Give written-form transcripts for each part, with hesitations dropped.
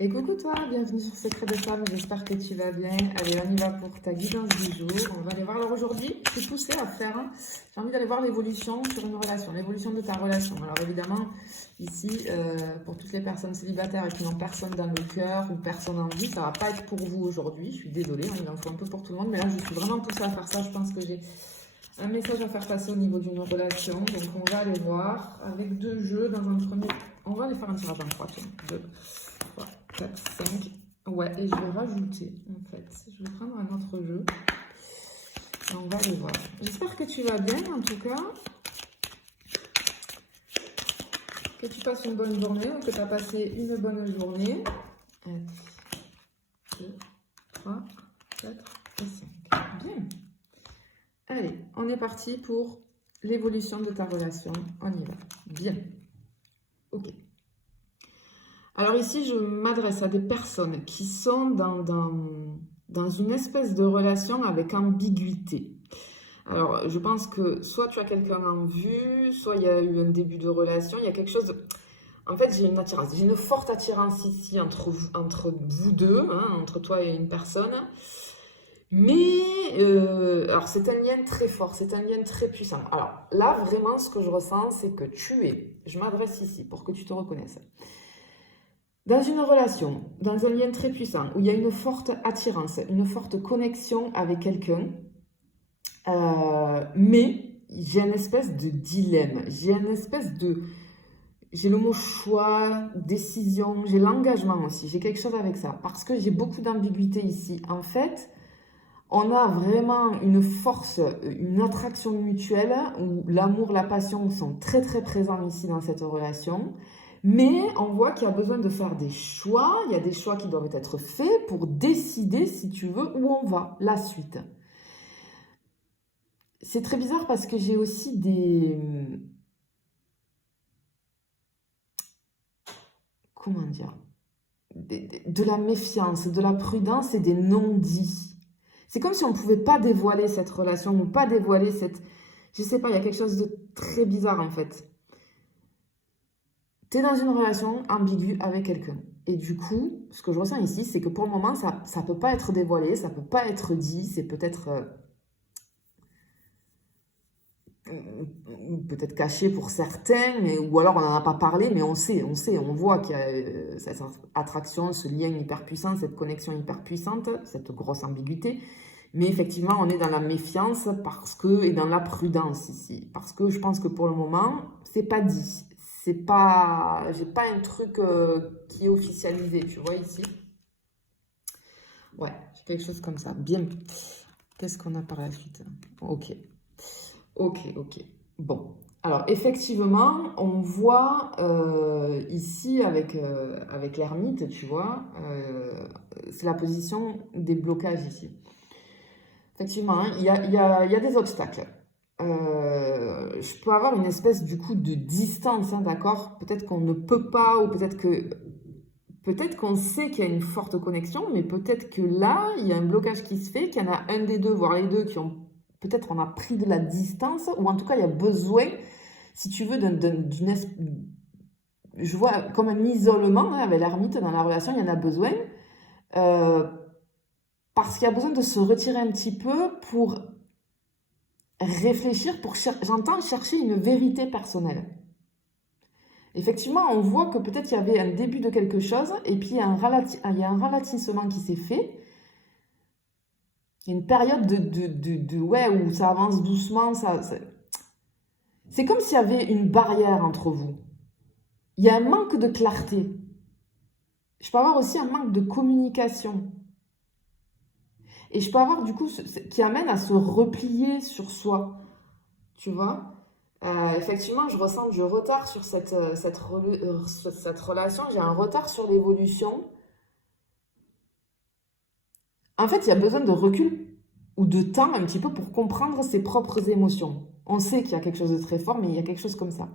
Et coucou toi, bienvenue sur Secret de Femme, j'espère que tu vas bien. Allez, on y va pour ta guidance du jour. On va aller voir. Alors aujourd'hui, je suis poussée à faire, j'ai envie d'aller voir l'évolution sur une relation, l'évolution de ta relation. Alors évidemment, ici, pour toutes les personnes célibataires et qui n'ont personne dans le cœur ou personne en vie, ça va pas être pour vous aujourd'hui. Je suis désolée, il en faut un peu pour tout le monde, mais là je suis vraiment poussée à faire ça. Je pense que j'ai un message à faire passer au niveau d'une relation. Donc on va aller voir avec deux jeux dans un premier. On va aller faire un tirage en 3, tiens. 2, 3, 4, 5. Ouais, et je vais rajouter en fait. Je vais prendre un autre jeu. Et on va aller voir. J'espère que tu vas bien en tout cas. Que tu passes une bonne journée ou que tu as passé une bonne journée. 1, 2, 3, 4 et 5. Bien. Allez, on est parti pour l'évolution de ta relation. On y va. Bien. Ok. Alors ici, je m'adresse à des personnes qui sont dans une espèce de relation avec ambiguïté. Alors, je pense que soit tu as quelqu'un en vue, soit il y a eu un début de relation, il y a quelque chose... En fait, j'ai une attirance, j'ai une forte attirance ici entre vous deux, hein, entre toi et une personne. Mais, alors c'est un lien très fort, c'est un lien très puissant. Alors là, vraiment, ce que je ressens, c'est que je m'adresse ici pour que tu te reconnaisses. Dans une relation, dans un lien très puissant, où il y a une forte attirance, une forte connexion avec quelqu'un, mais j'ai une espèce de dilemme, j'ai le mot choix, décision, j'ai l'engagement aussi, j'ai quelque chose avec ça, parce que j'ai beaucoup d'ambiguïté ici. En fait, on a vraiment une force, une attraction mutuelle où l'amour, la passion sont très très présents ici dans cette relation. Mais on voit qu'il y a besoin de faire des choix, il y a des choix qui doivent être faits pour décider, si tu veux, où on va, la suite. C'est très bizarre parce que j'ai aussi comment dire, de la méfiance, de la prudence et des non-dits. C'est comme si on ne pouvait pas dévoiler cette relation ou pas dévoiler cette... Je sais pas, il y a quelque chose de très bizarre en fait. Tu es dans une relation ambiguë avec quelqu'un. Et du coup, ce que je ressens ici, c'est que pour le moment, ça ne peut pas être dévoilé, ça ne peut pas être dit, c'est peut-être caché pour certains, ou alors on n'en a pas parlé, mais on sait, on voit qu'il y a cette attraction, ce lien hyper puissant, cette connexion hyper puissante, cette grosse ambiguïté. Mais effectivement, on est dans la méfiance et dans la prudence ici. Parce que je pense que pour le moment, c'est pas dit. J'ai pas un truc qui est officialisé, tu vois ici. Ouais, j'ai quelque chose comme ça. Bien. Qu'est-ce qu'on a par la suite? Ok. Bon. Alors, effectivement, on voit ici avec l'ermite, tu vois, c'est la position des blocages ici. Effectivement, hein, il y a des obstacles. Je peux avoir une espèce du coup de distance, hein, d'accord? Peut-être qu'on ne peut pas, ou peut-être qu'on sait qu'il y a une forte connexion, mais peut-être que là, il y a un blocage qui se fait, qu'il y en a un des deux, voire les deux, qui ont peut-être on a pris de la distance, ou en tout cas, il y a besoin, si tu veux, je vois comme un isolement hein, avec l'ermite dans la relation, il y en a besoin. Parce qu'il y a besoin de se retirer un petit peu pour réfléchir, j'entends chercher une vérité personnelle. Effectivement, on voit que peut-être il y avait un début de quelque chose et puis il y a un ralentissement qui s'est fait. Il y a une période ouais, où ça avance doucement. C'est comme s'il y avait une barrière entre vous. Il y a un manque de clarté. Je peux avoir aussi un manque de communication. Et je peux avoir du coup qui amène à se replier sur soi. Tu vois? Effectivement, je ressens du retard sur cette relation. J'ai un retard sur l'évolution. En fait, il y a besoin de recul ou de temps un petit peu pour comprendre ses propres émotions. On sait qu'il y a quelque chose de très fort, mais il y a quelque chose comme ça.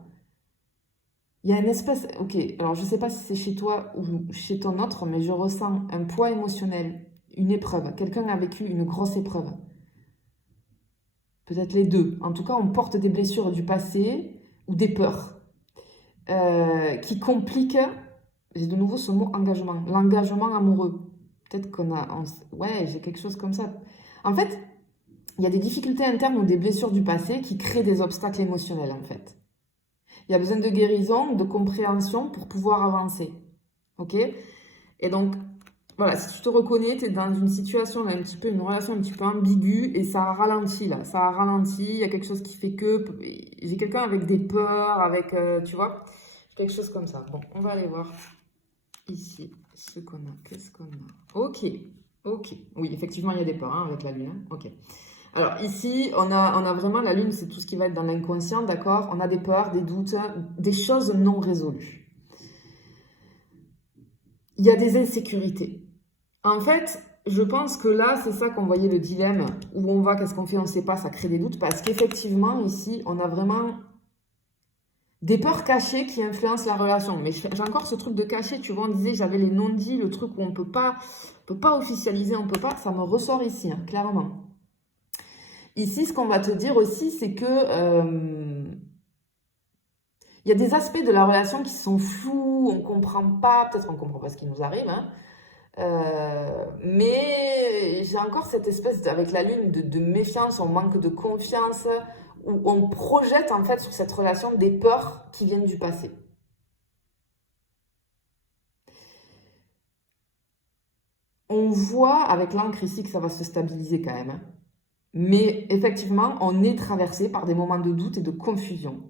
Il y a une espèce... Ok, alors je ne sais pas si c'est chez toi ou chez ton autre, mais je ressens un poids émotionnel, une épreuve. Quelqu'un a vécu une grosse épreuve. Peut-être les deux. En tout cas, on porte des blessures du passé ou des peurs qui compliquent j'ai de nouveau ce mot engagement. L'engagement amoureux. Peut-être qu'on a... Ouais, j'ai quelque chose comme ça. En fait, il y a des difficultés internes ou des blessures du passé qui créent des obstacles émotionnels, en fait. Il y a besoin de guérison, de compréhension pour pouvoir avancer. Ok? Et donc, voilà, si tu te reconnais, tu es dans une situation, là, une relation un petit peu ambiguë et ça a ralenti, là. Ça a ralenti, il y a quelque chose qui fait que... J'ai quelqu'un avec des peurs, avec... tu vois? Quelque chose comme ça. Bon, on va aller voir ici ce qu'on a. Qu'est-ce qu'on a? Ok, ok. Oui, effectivement, il y a des peurs hein, avec la lune. Hein. Ok. Alors ici, on a vraiment la lune, c'est tout ce qui va être dans l'inconscient, d'accord? On a des peurs, des doutes, des choses non résolues. Il y a des insécurités. En fait, je pense que là, c'est ça qu'on voyait le dilemme. Où on va, qu'est-ce qu'on fait, on ne sait pas, ça crée des doutes. Parce qu'effectivement, ici, on a vraiment des peurs cachées qui influencent la relation. Mais j'ai encore ce truc de caché, tu vois, on disait, j'avais les non-dits, le truc où on ne peut pas officialiser, on ne peut pas, ça me ressort ici, hein, clairement. Ici, ce qu'on va te dire aussi, c'est que il y a des aspects de la relation qui sont flous, on ne comprend pas, peut-être on ne comprend pas ce qui nous arrive, hein, mais j'ai encore cette espèce, avec la lune, de méfiance, on manque de confiance, où on projette en fait sur cette relation des peurs qui viennent du passé. On voit avec l'encre ici que ça va se stabiliser quand même. Hein. Mais effectivement, on est traversé par des moments de doute et de confusion.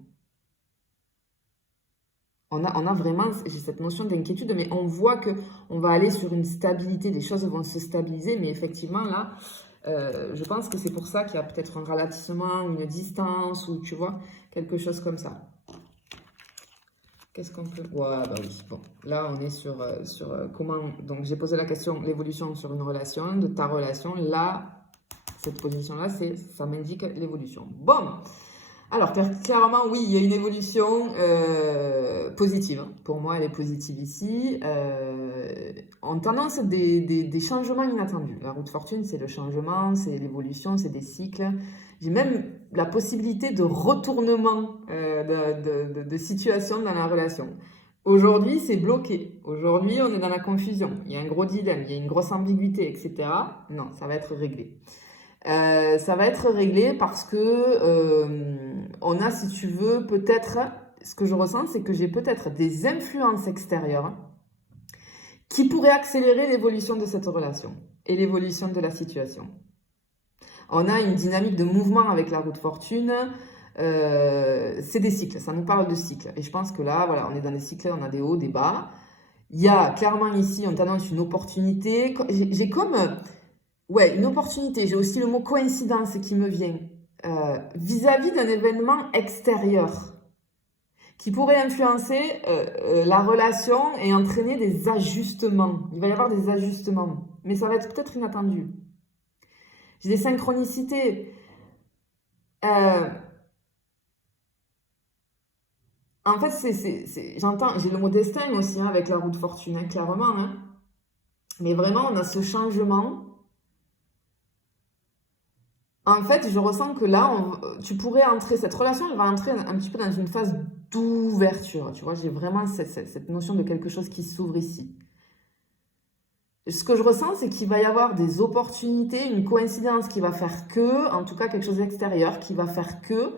On a vraiment, j'ai cette notion d'inquiétude, mais on voit qu'on va aller sur une stabilité, les choses vont se stabiliser, mais effectivement là, je pense que c'est pour ça qu'il y a peut-être un ralentissement, une distance, ou tu vois, quelque chose comme ça. Qu'est-ce qu'on peut... Ouais, bah oui, bon. Là, on est sur comment... Donc, j'ai posé la question, l'évolution sur une relation, de ta relation. Là, cette position-là, ça m'indique l'évolution. Bon. Alors, clairement, oui, il y a une évolution positive. Pour moi, elle est positive ici. On t'annonce des changements inattendus. La route fortune, c'est le changement, c'est l'évolution, c'est des cycles. J'ai même la possibilité de retournement de situation dans la relation. Aujourd'hui, c'est bloqué. Aujourd'hui, on est dans la confusion. Il y a un gros dilemme, il y a une grosse ambiguïté, etc. Non, ça va être réglé. Ça va être réglé parce que on a, si tu veux, peut-être, ce que je ressens, c'est que j'ai peut-être des influences extérieures qui pourraient accélérer l'évolution de cette relation et l'évolution de la situation. On a une dynamique de mouvement avec la route fortune, c'est des cycles, ça nous parle de cycles. Et je pense que là, voilà, on est dans des cycles, on a des hauts, des bas. Il y a clairement ici, on t'annonce une opportunité. J'ai comme... Ouais, une opportunité. J'ai aussi le mot coïncidence qui me vient. Vis-à-vis d'un événement extérieur qui pourrait influencer la relation et entraîner des ajustements. Il va y avoir des ajustements, mais ça va être peut-être inattendu. J'ai des synchronicités. En fait, j'entends, j'ai le mot destin aussi hein, avec la roue de fortune, hein, clairement. Hein. Mais vraiment, on a ce changement. En fait, je ressens que là, tu pourrais entrer, cette relation, elle va entrer un petit peu dans une phase d'ouverture. Tu vois, j'ai vraiment cette notion de quelque chose qui s'ouvre ici. Ce que je ressens, c'est qu'il va y avoir des opportunités, une coïncidence qui va faire que, en tout cas quelque chose d'extérieur, qui va faire que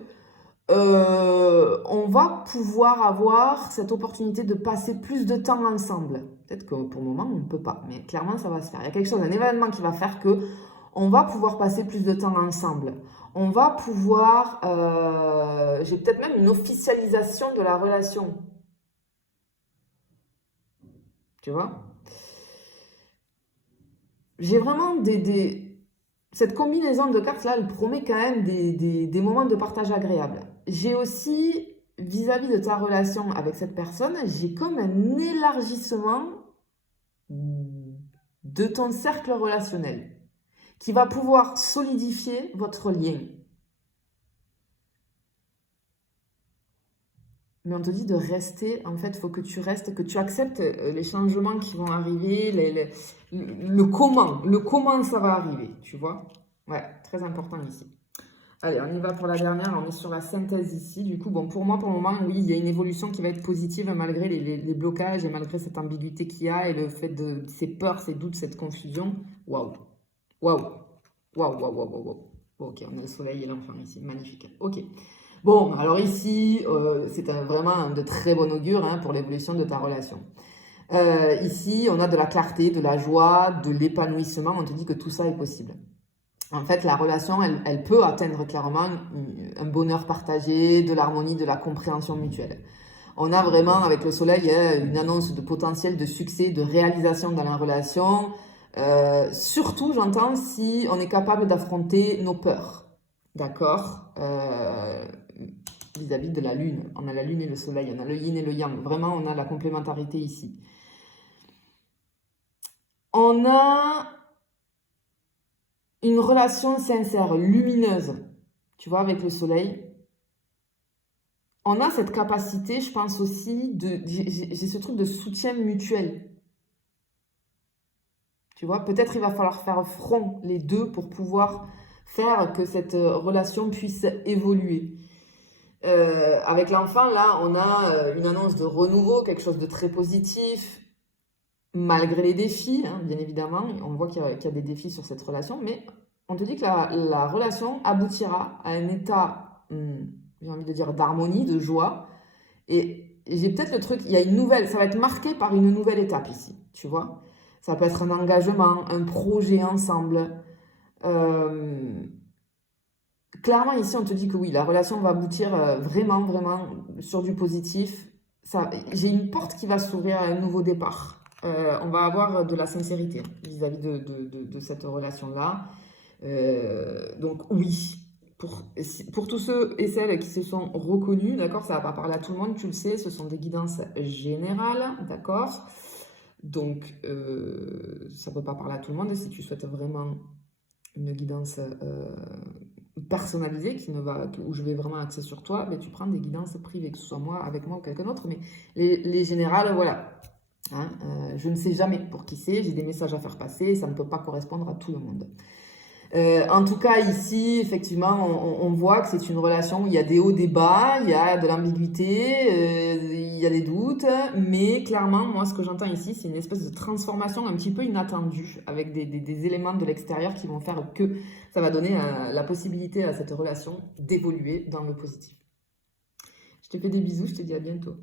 on va pouvoir avoir cette opportunité de passer plus de temps ensemble. Peut-être que pour le moment, on ne peut pas, mais clairement, ça va se faire. Il y a quelque chose, un événement qui va faire que on va pouvoir passer plus de temps ensemble. On va pouvoir... j'ai peut-être même une officialisation de la relation. Tu vois? J'ai vraiment cette combinaison de cartes-là, elle promet quand même des moments de partage agréables. J'ai aussi, vis-à-vis de ta relation avec cette personne, j'ai comme un élargissement de ton cercle relationnel qui va pouvoir solidifier votre lien. Mais on te dit de rester, en fait, il faut que tu restes, que tu acceptes les changements qui vont arriver, le comment ça va arriver, tu vois. Ouais, très important ici. Allez, on y va pour la dernière. On est sur la synthèse ici. Du coup, bon, pour moi, pour le moment, oui, il y a une évolution qui va être positive malgré les blocages et malgré cette ambiguïté qu'il y a et le fait de ces peurs, ces doutes, cette confusion. Waouh, waouh, waouh, waouh, waouh, waouh. Bon, ok, on a le soleil et l'enfant ici. Magnifique. Ok. Bon, alors ici, c'est vraiment de très bon augure hein, pour l'évolution de ta relation. Ici, on a de la clarté, de la joie, de l'épanouissement. On te dit que tout ça est possible. En fait, la relation, elle peut atteindre clairement un bonheur partagé, de l'harmonie, de la compréhension mutuelle. On a vraiment, avec le soleil, une annonce de potentiel de succès, de réalisation dans la relation. Surtout, j'entends, si on est capable d'affronter nos peurs. D'accord vis-à-vis de la lune. On a la lune et le soleil, on a le yin et le yang. Vraiment, on a la complémentarité ici. On a une relation sincère, lumineuse, tu vois, avec le soleil. On a cette capacité, je pense aussi, j'ai ce truc de soutien mutuel. Tu vois, peut-être il va falloir faire front les deux pour pouvoir faire que cette relation puisse évoluer. Avec l'enfant, là, on a une annonce de renouveau, quelque chose de très positif, malgré les défis, hein, bien évidemment. On voit qu'il y a des défis sur cette relation, mais on te dit que la relation aboutira à un état, j'ai envie de dire, d'harmonie, de joie. Et j'ai peut-être le truc, il y a une nouvelle, ça va être marqué par une nouvelle étape ici, tu vois. Ça peut être un engagement, un projet ensemble. Clairement, ici, on te dit que oui, la relation va aboutir vraiment, vraiment sur du positif. J'ai une porte qui va s'ouvrir à un nouveau départ. On va avoir de la sincérité vis-à-vis de cette relation-là. Donc oui, pour tous ceux et celles qui se sont reconnus, d'accord, ça va pas parler à tout le monde, tu le sais, ce sont des guidances générales, d'accord. Donc ça peut pas parler à tout le monde. Et si tu souhaites vraiment une guidance personnalisée où je vais vraiment axer sur toi, mais tu prends des guidances privées, que ce soit moi, avec moi ou quelqu'un d'autre. Mais les générales, voilà. Hein, je ne sais jamais pour qui c'est, j'ai des messages à faire passer, ça ne peut pas correspondre à tout le monde. En tout cas, ici, effectivement, on voit que c'est une relation où il y a des hauts, des bas, il y a de l'ambiguïté, il y a des doutes, mais clairement, moi, ce que j'entends ici, c'est une espèce de transformation un petit peu inattendue, avec des éléments de l'extérieur qui vont faire que ça va donner la possibilité à cette relation d'évoluer dans le positif. Je te fais des bisous, je te dis à bientôt.